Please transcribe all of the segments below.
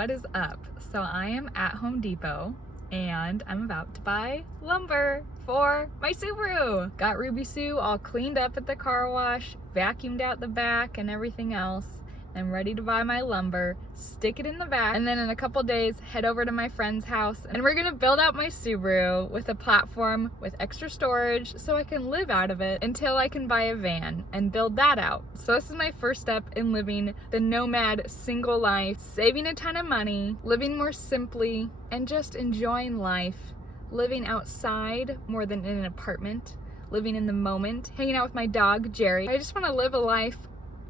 What is up? So I am at Home Depot and I'm about to buy lumber for my Subaru. Got Ruby Sue all cleaned up at the car wash, vacuumed out the back and everything else. I'm ready to buy my lumber, stick it in the back, and then in a couple days head over to my friend's house and we're gonna build out my Subaru with a platform with extra storage so I can live out of it until I can buy a van and build that out. So this is my first step in living the nomad single life, saving a ton of money, living more simply, and just enjoying life, living outside more than in an apartment, living in the moment, hanging out with my dog, Jerry. I just wanna live a life.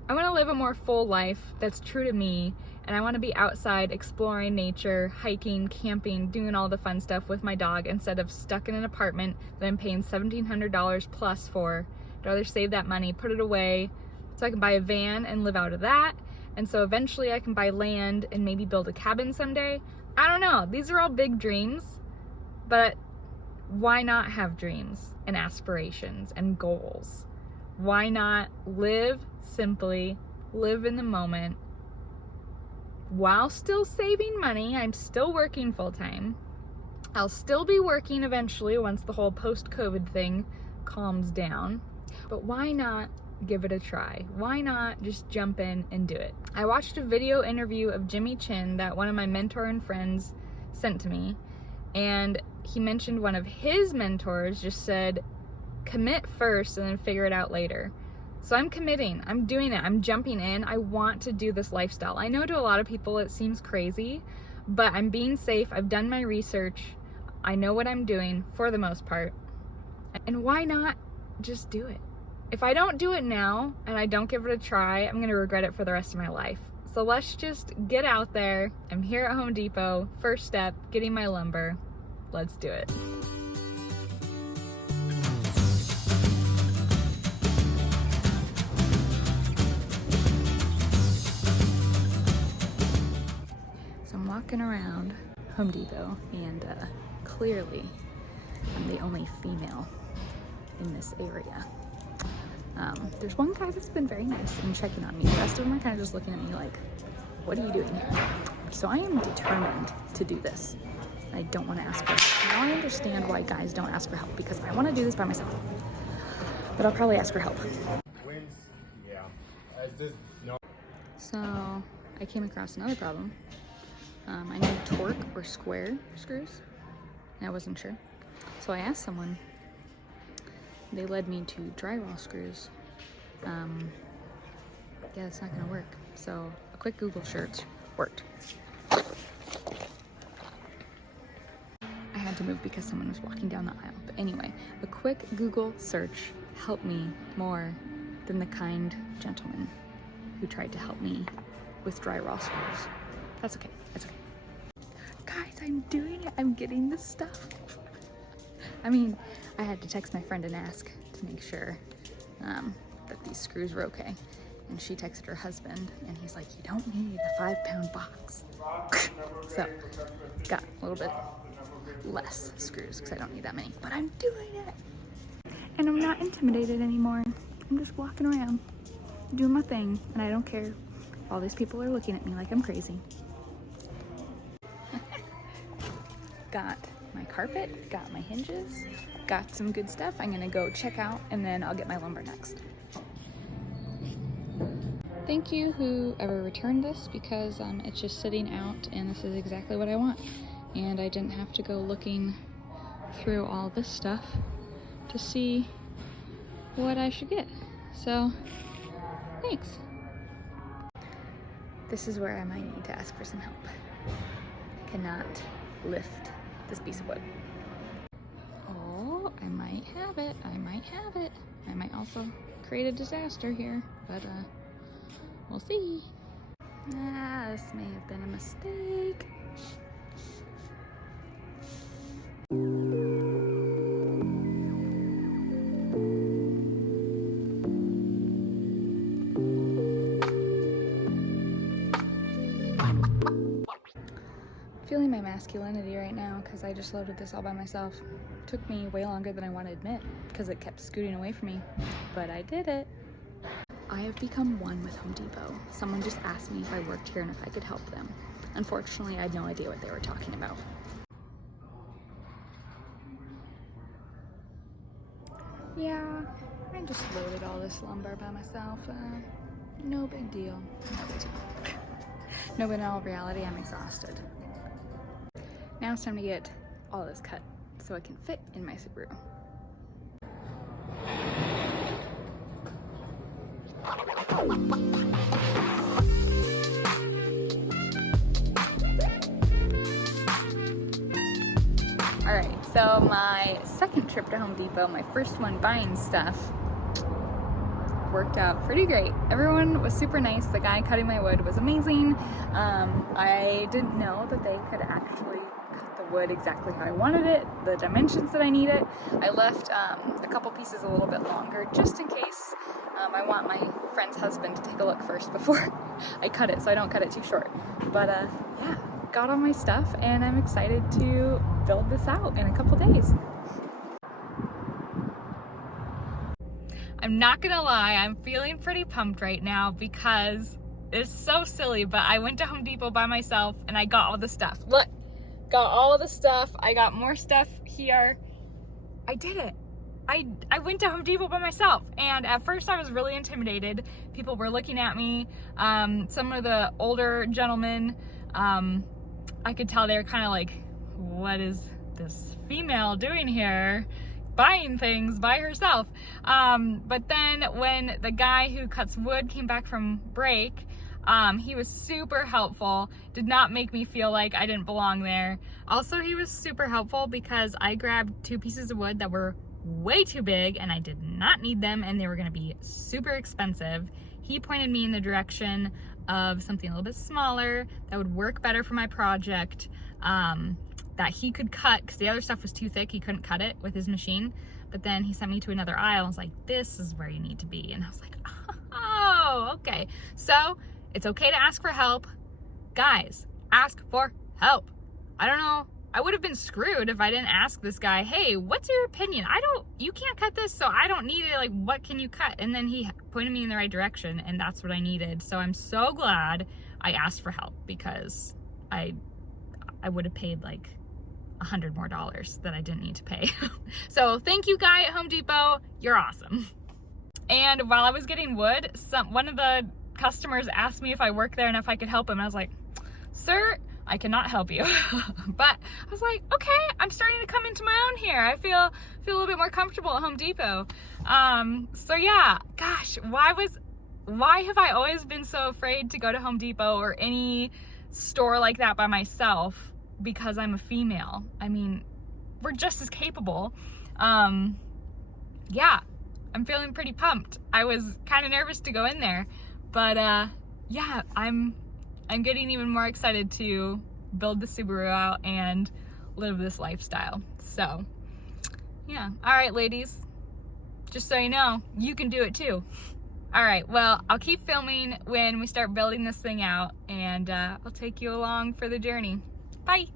I want to live a more full life that's true to me, and I want to be outside exploring nature, hiking, camping, doing all the fun stuff with my dog instead of stuck in an apartment that I'm paying $1,700 plus for. I'd rather save that money, put it away, so I can buy a van and live out of that, and so eventually I can buy land and maybe build a cabin someday. I don't know, these are all big dreams, but why not have dreams and aspirations and goals? Why not live simply, live in the moment, while still saving money? I'm still working full-time. I'll still be working eventually once the whole post-COVID thing calms down. But why not give it a try? Why not just jump in and do it? I watched a video interview of Jimmy Chin that one of my mentor and friends sent to me, and he mentioned one of his mentors just said, commit first and then figure it out later. So I'm committing, I'm doing it, I'm jumping in. I want to do this lifestyle. I know to a lot of people it seems crazy, but I'm being safe. I've done my research. I know what I'm doing for the most part. And why not just do it? If I don't do it now and I don't give it a try, I'm gonna regret it for the rest of my life. So let's just get out there. I'm here at Home Depot. First step, getting my lumber. Let's do it. Walking around Home Depot, and clearly I'm the only female in this area. There's one guy that's been very nice and checking on me. The rest of them are kind of just looking at me like, what are you doing here? So I am determined to do this. I don't want to ask for help. Now I understand why guys don't ask for help, because I want to do this by myself. But I'll probably ask for help. So I came across another problem. I need torque or square screws, and I wasn't sure. So I asked someone. They led me to drywall screws. Yeah, it's not gonna work. So a quick Google search worked. I had to move because someone was walking down the aisle. But anyway, a quick Google search helped me more than the kind gentleman who tried to help me with drywall screws. That's okay, that's okay. Guys, I'm doing it. I'm getting this stuff. I mean, I had to text my friend and ask to make sure that these screws were okay. And she texted her husband, and he's like, you don't need a 5-pound box. So, got a little bit less screws because I don't need that many. But I'm doing it. And I'm not intimidated anymore. I'm just walking around, doing my thing, and I don't care. All these people are looking at me like I'm crazy. Got my carpet, got my hinges, got some good stuff. I'm gonna go check out and then I'll get my lumber next. Thank you whoever returned this, because it's just sitting out and this is exactly what I want. And I didn't have to go looking through all this stuff to see what I should get. So, thanks. This is where I might need to ask for some help. Cannot lift this piece of wood. Oh, I might have it. I might have it. I might also create a disaster here, but we'll see. This may have been a mistake. Feeling my masculinity right now because I just loaded this all by myself. Took me way longer than I want to admit because it kept scooting away from me, but I did it. I have become one with Home Depot. Someone just asked me if I worked here and if I could help them. Unfortunately, I had no idea what they were talking about. Yeah, I just loaded all this lumber by myself. No big deal. No big deal. No, but in all reality, I'm exhausted. Now it's time to get all this cut so it can fit in my Subaru. Alright, so my second trip to Home Depot, my first one buying stuff, worked out pretty great. Everyone was super nice. The guy cutting my wood was amazing. I didn't know that they could actually cut the wood exactly how I wanted it, the dimensions that I needed. I left a couple pieces a little bit longer just in case. I want my friend's husband to take a look first before I cut it, so I don't cut it too short. But yeah, got all my stuff and I'm excited to build this out in a couple days. I'm not gonna lie, I'm feeling pretty pumped right now because it's so silly, but I went to Home Depot by myself and I got all the stuff. Look, got all of the stuff. I got more stuff here. I did it. I went to Home Depot by myself, and at first I was really intimidated. People were looking at me. Some of the older gentlemen, I could tell they were kind of like, what is this female doing here? Buying things by herself. But then when the guy who cuts wood came back from break, he was super helpful, did not make me feel like I didn't belong there. Also, he was super helpful because I grabbed 2 pieces of wood that were way too big and I did not need them and they were gonna be super expensive. He pointed me in the direction of something a little bit smaller that would work better for my project, that he could cut because the other stuff was too thick. He couldn't cut it with his machine. But then he sent me to another aisle and was like, this is where you need to be. And I was like, oh, okay. So it's okay to ask for help. Guys, ask for help. I don't know. I would have been screwed if I didn't ask this guy, hey, what's your opinion? You can't cut this, so I don't need it. Like, what can you cut? And then he pointed me in the right direction and that's what I needed. So I'm so glad I asked for help because I would have paid like $100 more that I didn't need to pay. So thank you, guy at Home Depot. You're awesome. And while I was getting wood, one of the customers asked me if I work there and if I could help him. I was like, sir, I cannot help you. But I was like, okay, I'm starting to come into my own here. I feel a little bit more comfortable at Home Depot. So yeah, gosh, why have I always been so afraid to go to Home Depot or any store like that by myself? Because I'm a female. I mean, we're just as capable. Yeah, I'm feeling pretty pumped. I was kind of nervous to go in there, but yeah, I'm getting even more excited to build the Subaru out and live this lifestyle. So yeah, all right, ladies, just so you know, you can do it too. All right, well, I'll keep filming when we start building this thing out and I'll take you along for the journey. Bye.